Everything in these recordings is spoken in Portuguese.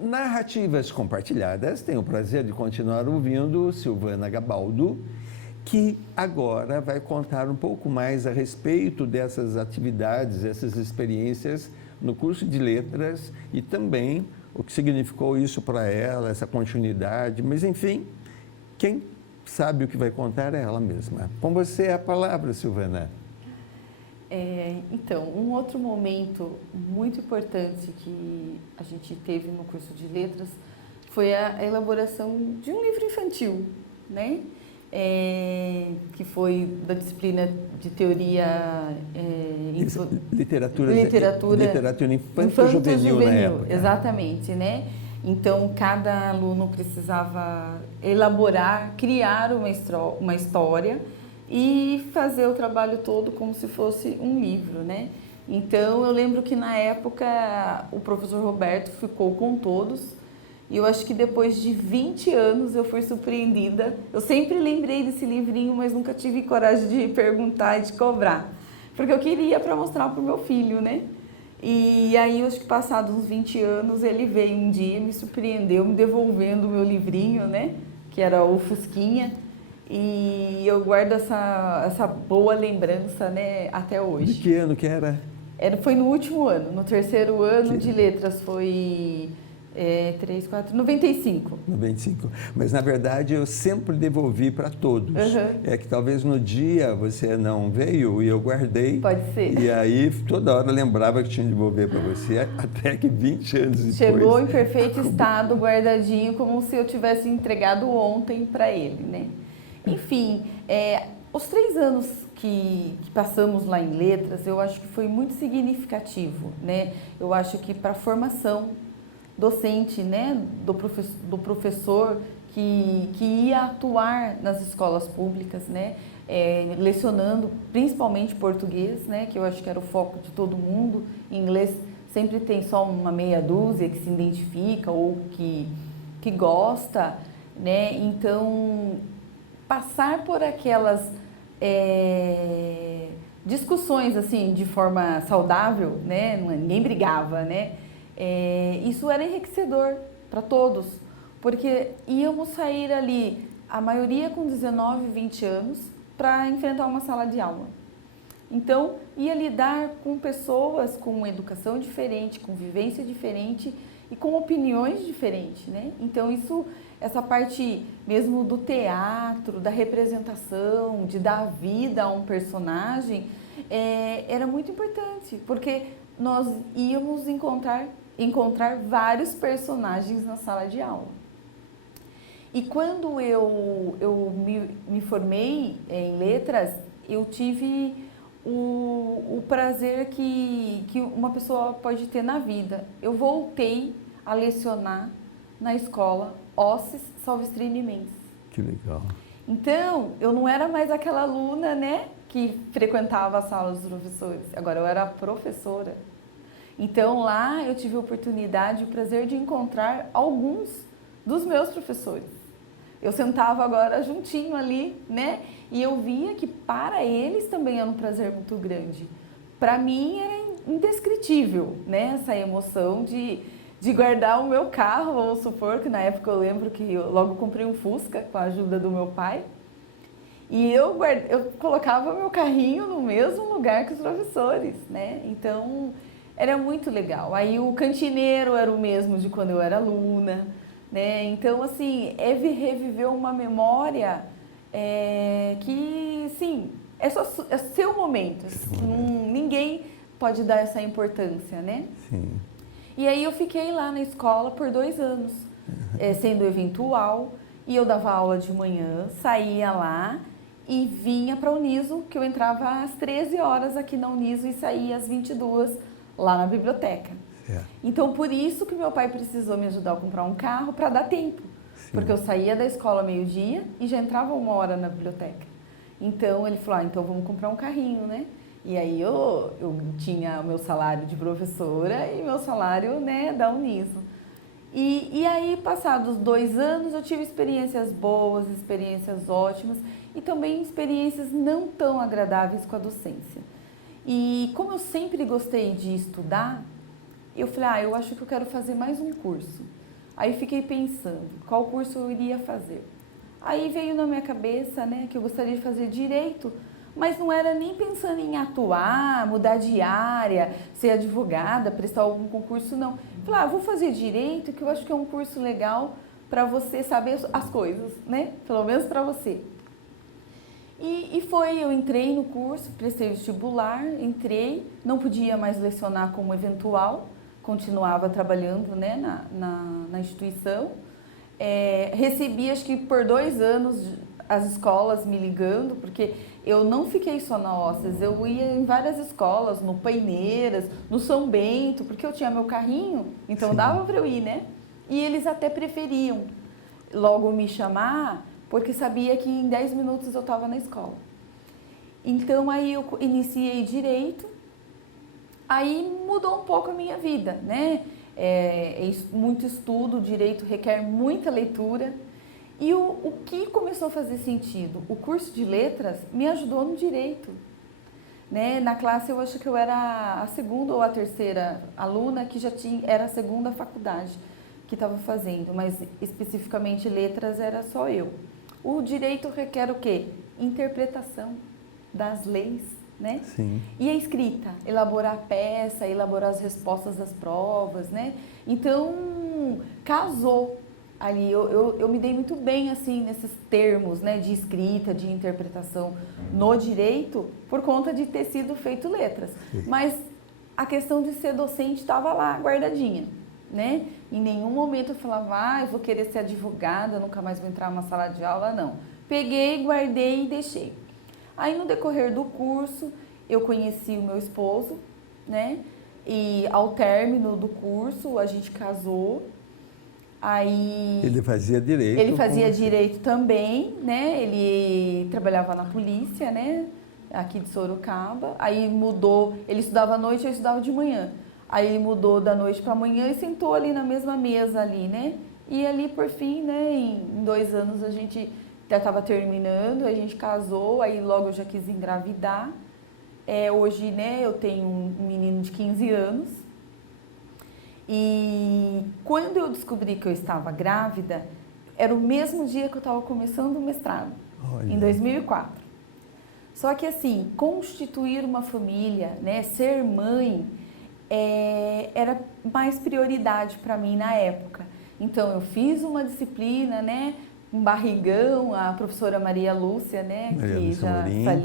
Narrativas Compartilhadas, tenho o prazer de continuar ouvindo Silvana Gabaldo, que agora vai contar um pouco mais a respeito dessas atividades, essas experiências no curso de letras e também o que significou isso para ela, essa continuidade. Mas, enfim, quem sabe o que vai contar é ela mesma. Com você a palavra, Silvana. Então, um outro momento muito importante que a gente teve no curso de letras foi a elaboração de um livro infantil, né? Que foi da disciplina de teoria... Literatura infanto-juvenil na época. Exatamente, né? Então, cada aluno precisava elaborar, criar uma história e fazer o trabalho todo como se fosse um livro, né? Então, eu lembro que na época o professor Roberto ficou com todos e eu acho que depois de 20 anos eu fui surpreendida. Eu sempre lembrei desse livrinho, mas nunca tive coragem de perguntar e de cobrar, porque eu queria para mostrar para o meu filho, né? E aí, eu acho que passados uns 20 anos, ele veio um dia, me surpreendeu, me devolvendo o meu livrinho, né? Que era o Fusquinha. E eu guardo essa boa lembrança, né, até hoje. De que ano que era? Foi no último ano, no terceiro ano de letras, foi 95. 95. Mas, na verdade, eu sempre devolvi para todos. É que talvez no dia você não veio e eu guardei. Pode ser. E aí, toda hora eu lembrava que tinha de devolver para você, até que 20 anos depois... Chegou em perfeito estado, guardadinho, como se eu tivesse entregado ontem para ele, né? Enfim, os 3 anos que passamos lá em letras, eu acho que foi muito significativo, né? Eu acho que para a formação docente, né, do professor que ia atuar nas escolas públicas, né, lecionando principalmente português, né, que eu acho que era o foco de todo mundo. Em inglês sempre tem só uma meia dúzia que se identifica ou que gosta, né? Então, passar por aquelas discussões assim de forma saudável, né? Ninguém brigava, né? Isso era enriquecedor para todos, porque íamos sair ali, a maioria com 19, 20 anos, para enfrentar uma sala de aula. Então, ia lidar com pessoas com educação diferente, com vivência diferente e com opiniões diferentes, né? Então, essa parte mesmo do teatro, da representação, de dar vida a um personagem, era muito importante, porque nós íamos encontrar vários personagens na sala de aula. E quando eu me formei em letras, eu tive o prazer que uma pessoa pode ter na vida. Eu voltei a lecionar na escola Ossis Salvestrine Mendes. Que legal. Então, eu não era mais aquela aluna, né, que frequentava a sala dos professores. Agora, eu era professora. Então, lá eu tive a oportunidade, o prazer de encontrar alguns dos meus professores. Eu sentava agora juntinho ali, né? E eu via que para eles também era um prazer muito grande. Para mim era indescritível, né? Essa emoção de guardar o meu carro, vamos supor que na época eu lembro que eu logo comprei um Fusca com a ajuda do meu pai. E eu colocava meu carrinho no mesmo lugar que os professores, né? Então, era muito legal. Aí o cantineiro era o mesmo de quando eu era aluna, né? Então, assim, reviver uma memória que, sim, é seu momento. Ninguém pode dar essa importância, né? Sim. E aí eu fiquei lá na escola por 2 anos, sendo eventual, e eu dava aula de manhã, saía lá e vinha para a Uniso, que eu entrava às 13 horas aqui na Uniso e saía às 22 lá na biblioteca. Então, por isso que meu pai precisou me ajudar a comprar um carro para dar tempo. Sim. Porque eu saía da escola meio-dia e já entrava 1 hora na biblioteca. Então, ele falou, então vamos comprar um carrinho, né? E aí eu tinha o meu salário de professora e meu salário, né, da Uniso. E aí, passados 2 anos, eu tive experiências boas, experiências ótimas e também experiências não tão agradáveis com a docência. E como eu sempre gostei de estudar, eu falei, eu acho que eu quero fazer mais um curso. Aí fiquei pensando qual curso eu iria fazer. Aí veio na minha cabeça, né, que eu gostaria de fazer direito, mas não era nem pensando em atuar, mudar de área, ser advogada, prestar algum concurso, não. Falei, vou fazer direito, que eu acho que é um curso legal para você saber as coisas, né? Pelo menos para você. E eu entrei no curso, prestei vestibular, entrei, não podia mais lecionar como eventual, continuava trabalhando, né, na instituição. Recebi, acho que por 2 anos, as escolas me ligando, porque eu não fiquei só na Osses, eu ia em várias escolas, no Paineiras, no São Bento, porque eu tinha meu carrinho, então dava para eu ir, né? E eles até preferiam logo me chamar, porque sabia que em 10 minutos eu estava na escola. Então aí eu iniciei direito, aí mudou um pouco a minha vida, né? Muito estudo, direito requer muita leitura. E o que começou a fazer sentido? O curso de letras me ajudou no direito. Né? Na classe eu acho que eu era a segunda ou a terceira aluna que era a segunda faculdade que estava fazendo, mas especificamente letras era só eu. O direito requer o quê? Interpretação das leis, né? Sim. E a escrita, elaborar a peça, elaborar as respostas das provas, né? Então, casou ali. Eu me dei muito bem, assim, nesses termos, né? De escrita, de interpretação no direito, por conta de ter sido feito letras. Sim. Mas a questão de ser docente estava lá, guardadinha, né? Em nenhum momento eu falava, eu vou querer ser advogada, nunca mais vou entrar numa sala de aula, não. Peguei, guardei e deixei. Aí, no decorrer do curso, eu conheci o meu esposo, né? E ao término do curso, a gente casou. Aí... Ele fazia direito? Ele fazia direito também, né? Ele trabalhava na polícia, né? Aqui de Sorocaba. Aí mudou, ele estudava à noite, eu estudava de manhã. Aí ele mudou da noite para amanhã e sentou ali na mesma mesa ali, né? E ali, por fim, né? Em 2 anos a gente já estava terminando, a gente casou, aí logo eu já quis engravidar. Hoje, né, eu tenho um menino de 15 anos. E quando eu descobri que eu estava grávida, era o mesmo dia que eu estava começando o mestrado, em 2004. Só que assim, constituir uma família, né, ser mãe, era mais prioridade para mim na época. Então eu fiz uma disciplina, né, um barrigão, a professora Maria Lúcia, né,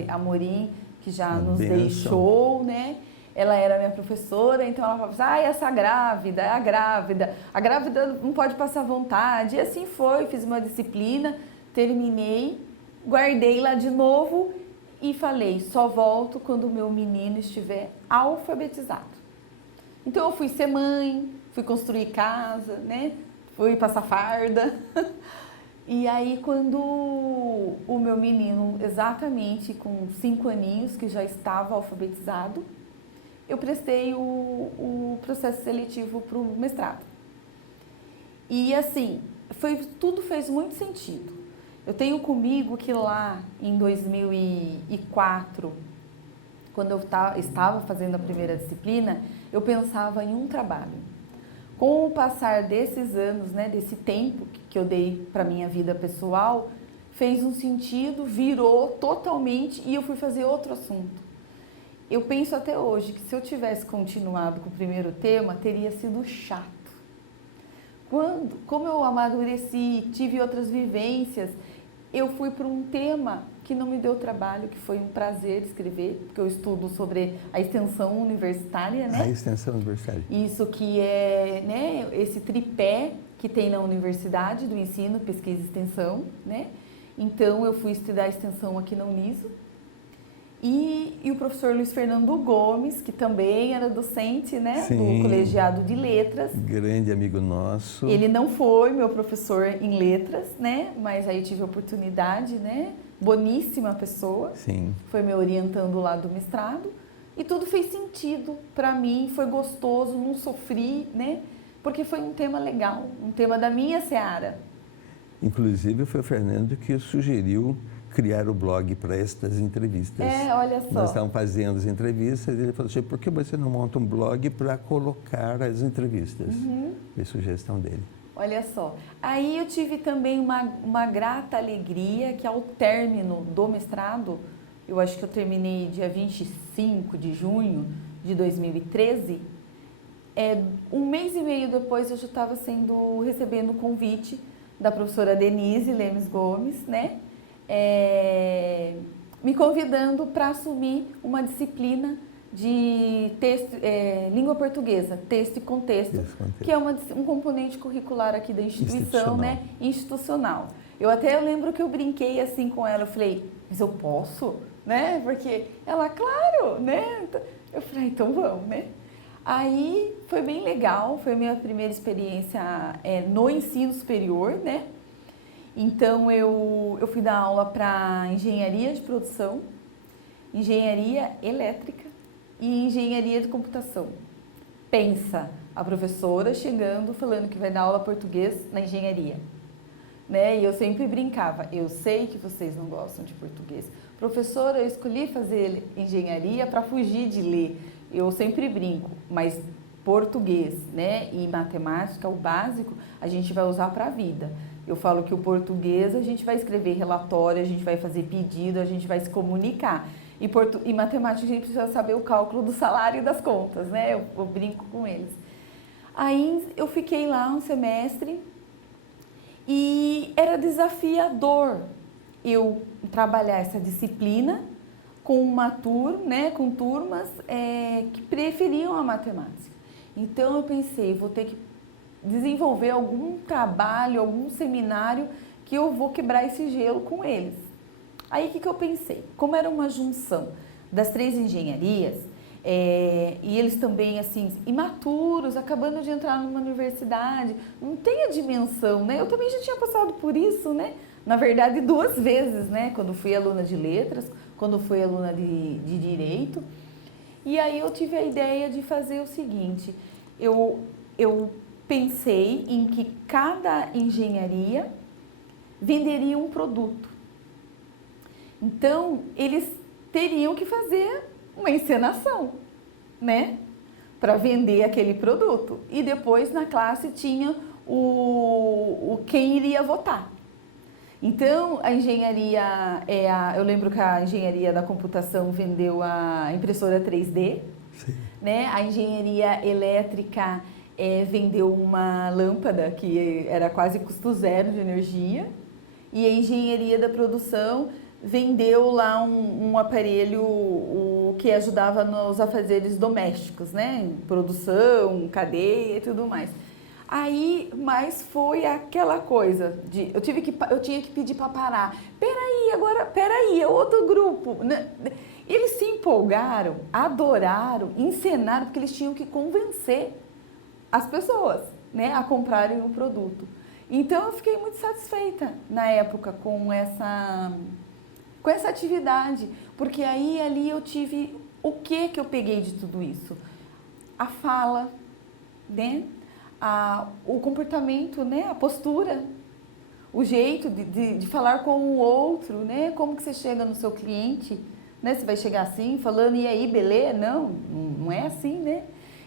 Amorim, que já nos deixou, né? Ela era minha professora, então ela falava assim, essa grávida, a grávida não pode passar vontade. E assim foi, fiz uma disciplina, terminei, guardei lá de novo e falei, só volto quando o meu menino estiver alfabetizado. Então eu fui ser mãe, fui construir casa, né? Fui passar farda. E aí quando o meu menino, exatamente com 5 aninhos, que já estava alfabetizado, eu prestei o processo seletivo para o mestrado. E assim, tudo fez muito sentido. Eu tenho comigo que lá em 2004, quando eu estava fazendo a primeira disciplina, eu pensava em um trabalho. Com o passar desses anos, né, desse tempo que eu dei para a minha vida pessoal, fez um sentido, virou totalmente e eu fui fazer outro assunto. Eu penso até hoje que se eu tivesse continuado com o primeiro tema, teria sido chato. Como eu amadureci, tive outras vivências, eu fui para um tema que não me deu trabalho, que foi um prazer escrever, porque eu estudo sobre a extensão universitária, né? A extensão universitária. Isso que é, né, esse tripé que tem na universidade, do ensino, pesquisa e extensão, né? Então, eu fui estudar extensão aqui na Uniso. E o professor Luiz Fernando Gomes, que também era docente, né, Sim, do colegiado de letras. Grande amigo nosso. Ele não foi meu professor em letras, né, mas aí tive a oportunidade, né, boníssima pessoa. Sim. Foi me orientando lá do mestrado. E tudo fez sentido para mim, foi gostoso, não sofri, né, porque foi um tema legal, um tema da minha seara. Inclusive, foi o Fernando que sugeriu criar o blog para estas entrevistas. Olha só. Nós estávamos fazendo as entrevistas e ele falou assim, por que você não monta um blog para colocar as entrevistas? Foi sugestão dele. Olha só. Aí eu tive também uma grata alegria que ao término do mestrado, eu acho que eu terminei dia 25 de junho de 2013, um mês e meio depois eu já estava recebendo o convite da professora Denise Lemes Gomes, né? Me convidando para assumir uma disciplina de texto, língua portuguesa, texto e contexto, que é um componente curricular aqui da instituição, né? Institucional. Eu lembro que eu brinquei assim com ela, eu falei, mas eu posso, né? Porque ela, claro, né? Eu falei, então vamos, né? Aí foi bem legal, foi a minha primeira experiência no ensino superior, né? Então eu fui dar aula para engenharia de produção, engenharia elétrica e engenharia de computação. Pensa, a professora chegando falando que vai dar aula português na engenharia, né? E eu sempre brincava, eu sei que vocês não gostam de português. Professora, eu escolhi fazer engenharia para fugir de ler. Eu sempre brinco, mas português, né, e matemática, o básico, a gente vai usar para a vida. Eu falo que o português a gente vai escrever relatório, a gente vai fazer pedido, a gente vai se comunicar. E matemática a gente precisa saber o cálculo do salário e das contas, né? Eu brinco com eles. Aí eu fiquei lá um semestre e era desafiador eu trabalhar essa disciplina com com turmas que preferiam a matemática. Então eu pensei, vou ter que desenvolver algum trabalho, algum seminário que eu vou quebrar esse gelo com eles. Aí o que eu pensei? Como era uma junção das 3 engenharias, e eles também assim, imaturos, acabando de entrar numa universidade, não tem a dimensão, né? Eu também já tinha passado por isso, né? Na verdade, 2 vezes, né? Quando fui aluna de letras, quando fui aluna de direito. E aí eu tive a ideia de fazer o seguinte, eu pensei em que cada engenharia venderia um produto. Então, eles teriam que fazer uma encenação, né? Para vender aquele produto. E depois na classe tinha quem iria votar. Então, a engenharia, eu lembro que a engenharia da computação vendeu a impressora 3D, né? A engenharia elétrica vendeu uma lâmpada que era quase custo zero de energia, e a engenharia da produção vendeu lá um aparelho que ajudava nos afazeres domésticos, né? Produção, cadeia e tudo mais. Aí, mas foi aquela coisa de eu tinha que pedir para parar. Peraí, é outro grupo. Eles se empolgaram, adoraram, encenaram, porque eles tinham que convencer as pessoas, né, a comprarem o produto. Então eu fiquei muito satisfeita na época com essa atividade, porque aí ali eu tive o que eu peguei de tudo isso? A fala, né? O comportamento, né? A postura, o jeito de falar com o outro, né? Como que você chega no seu cliente, né? Você vai chegar assim, falando, e aí, beleza? Não é assim, né?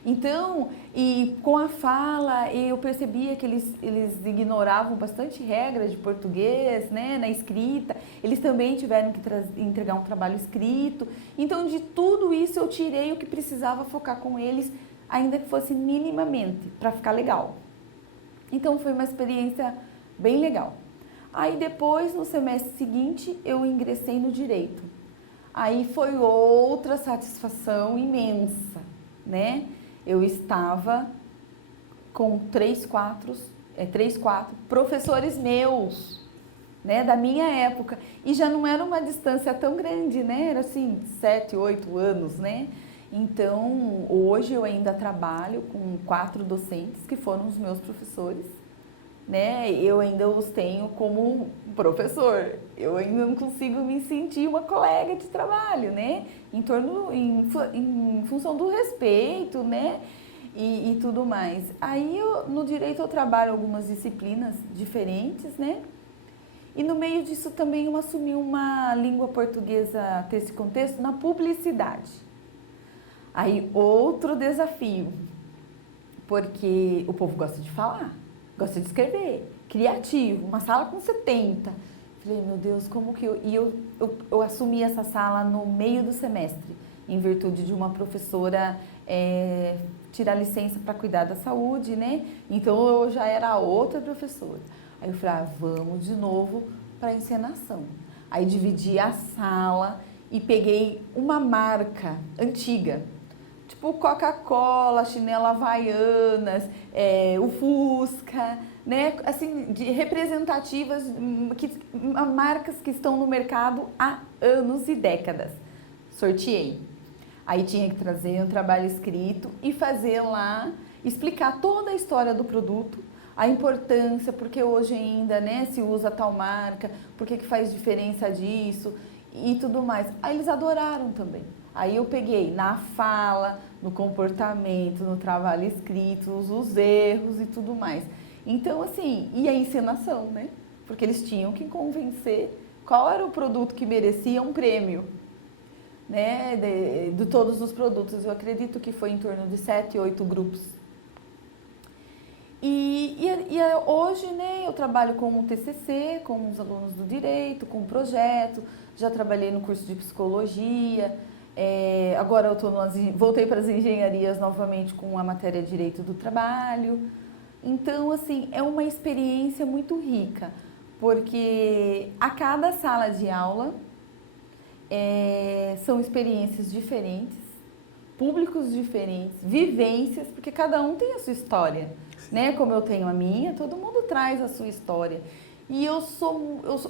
Então, e com a fala, eu percebia que eles ignoravam bastante regras de português, né? Na escrita. Eles também tiveram que entregar um trabalho escrito. Então, de tudo isso, eu tirei o que precisava focar com eles, ainda que fosse minimamente, para ficar legal. Então, foi uma experiência bem legal. Aí, depois, no semestre seguinte, eu ingressei no Direito. Aí foi outra satisfação imensa, né? Eu estava com 3, 4 professores meus, né? Da minha época. E já não era uma distância tão grande, né? Era assim, 7, 8 anos, né? Então, hoje eu ainda trabalho com 4 docentes que foram os meus professores, né? Eu ainda os tenho como professor. Eu ainda não consigo me sentir uma colega de trabalho, né? Em função do respeito, né? E tudo mais. Aí, no direito, eu trabalho algumas disciplinas diferentes, né? E no meio disso também eu assumi uma língua portuguesa, texto e contexto, na publicidade. Aí, outro desafio, porque o povo gosta de falar, gosta de escrever, criativo, uma sala com 70. Falei, meu Deus, como que eu... E eu assumi essa sala no meio do semestre, em virtude de uma professora tirar licença para cuidar da saúde, né? Então, eu já era outra professora. Aí eu falei, vamos de novo para encenação. Aí dividi a sala e peguei uma marca antiga, tipo Coca-Cola, chinela Havaianas, o Fusca, né? Assim, representativas, marcas que estão no mercado há anos e décadas. Sorteei. Aí tinha que trazer um trabalho escrito e fazer lá, explicar toda a história do produto, a importância, porque hoje ainda, né, se usa tal marca, por que faz diferença disso e tudo mais. Aí eles adoraram também. Aí eu peguei na fala, no comportamento, no trabalho escrito, os erros e tudo mais. Então, assim, e a encenação, né? Porque eles tinham que convencer qual era o produto que merecia um prêmio, né? De todos os produtos. Eu acredito que foi em torno de 7, 8 grupos. E hoje, né, eu trabalho com o TCC, com os alunos do direito, com o projeto, já trabalhei no curso de psicologia, agora voltei para as engenharias novamente com a matéria de direito do trabalho. Então, assim, é uma experiência muito rica, porque a cada sala de aula são experiências diferentes, públicos diferentes, vivências, porque cada um tem a sua história. Né? Como eu tenho a minha, todo mundo traz a sua história. E eu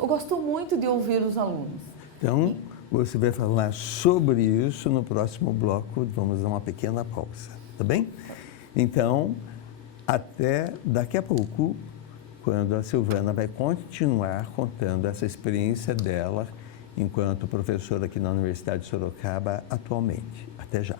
gosto muito de ouvir os alunos. Então, você vai falar sobre isso no próximo bloco. Vamos dar uma pequena pausa, tá bem? Então, até daqui a pouco, quando a Silvana vai continuar contando essa experiência dela enquanto professora aqui na Universidade de Sorocaba atualmente. Até já.